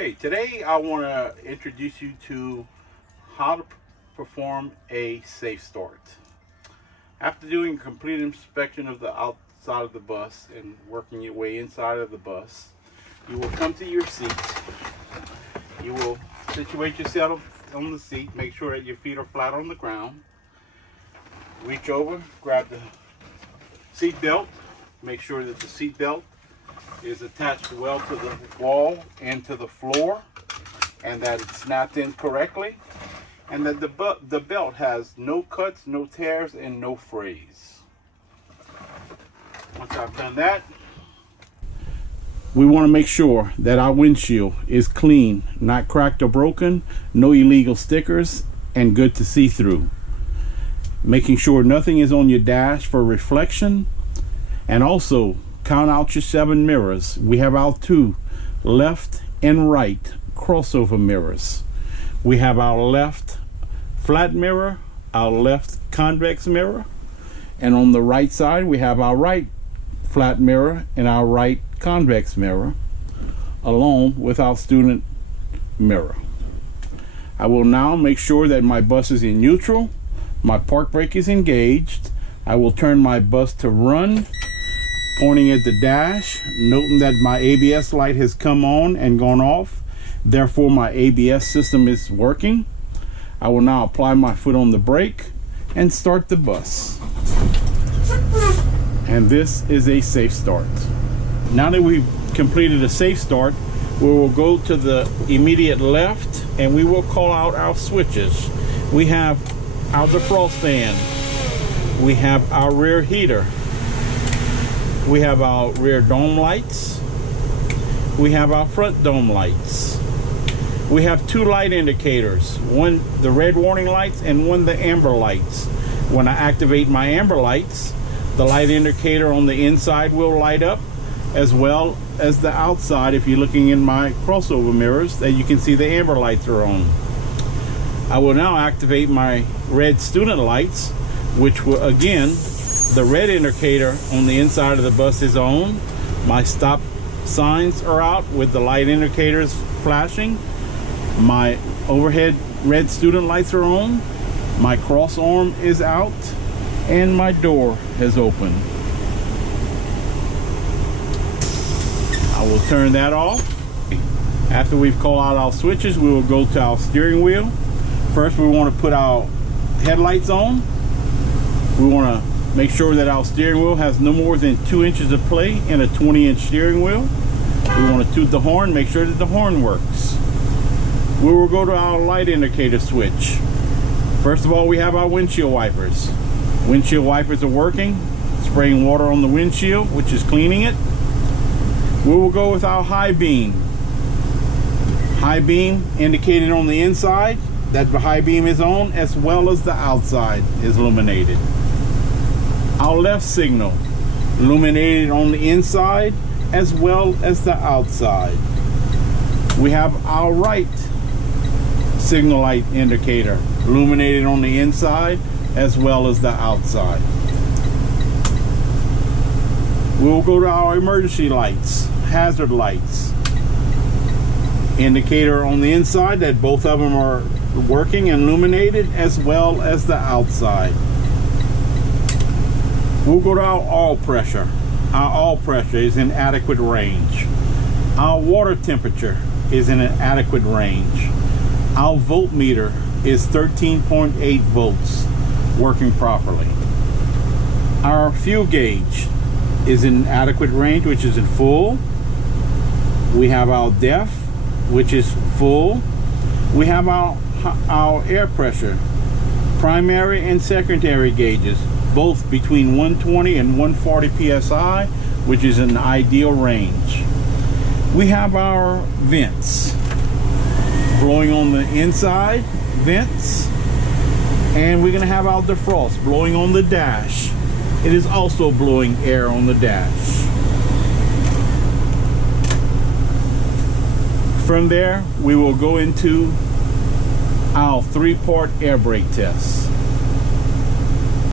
Okay, today I want to introduce you to how to perform a safe start. After doing a complete inspection of the outside of the bus and working your way inside of the bus, you will come to your seat. You will situate yourself on the seat, make sure that your feet are flat on the ground. Reach over, grab the seat belt, make sure that the seat belt is attached well to the wall and to the floor, and that it's snapped in correctly, and that the belt has no cuts, no tears, and no frays. Once I've done that, we want to make sure that our windshield is clean, not cracked or broken, no illegal stickers, and good to see through. Making sure nothing is on your dash for reflection, and also count out your 7 mirrors. We have our 2 left and right crossover mirrors. We have our left flat mirror, our left convex mirror, and on the right side we have our right flat mirror and our right convex mirror, along with our student mirror. I will now make sure that my bus is in neutral, my park brake is engaged. I will turn my bus to run, pointing at the dash, noting that my ABS light has come on and gone off. Therefore, my ABS system is working. I will now apply my foot on the brake and start the bus. And this is a safe start. Now that we've completed a safe start, we will go to the immediate left and we will call out our switches. We have our defrost fan. We have our rear heater. We have our rear dome lights. We have our front dome lights. We have 2 light indicators, one the red warning lights and one the amber lights. When I activate my amber lights, the light indicator on the inside will light up, as well as the outside. If you're looking in my crossover mirrors, that you can see the amber lights are on. I will now activate my red student lights, which will, again, the red indicator on the inside of the bus is on. My stop signs are out with the light indicators flashing. My overhead red student lights are on. My cross arm is out, and my door is open. I will turn that off. After we've called out our switches, we will go to our steering wheel. First, we want to put our headlights on. We want to make sure that our steering wheel has no more than 2 inches of play in a 20-inch steering wheel. We want to toot the horn, make sure that the horn works. We will go to our light indicator switch. First of all, we have our windshield wipers. Windshield wipers are working, spraying water on the windshield, which is cleaning it. We will go with our high beam. High beam indicated on the inside that the high beam is on, as well as the outside is illuminated. Our left signal, illuminated on the inside as well as the outside. We have our right signal light indicator, illuminated on the inside as well as the outside. We'll go to our emergency lights, hazard lights. Indicator on the inside that both of them are working and illuminated, as well as the outside. We'll go to our oil pressure. Our oil pressure is in adequate range. Our water temperature is in an adequate range. Our voltmeter is 13.8 volts, working properly. Our fuel gauge is in adequate range, which is in full. We have our DEF, which is full. We have our air pressure, primary and secondary gauges, both between 120 and 140 psi, which is an ideal range. We have our vents, blowing on the inside vents, and we're going to have our defrost blowing on the dash. It is also blowing air on the dash. From there, we will go into our 3-part air brake test.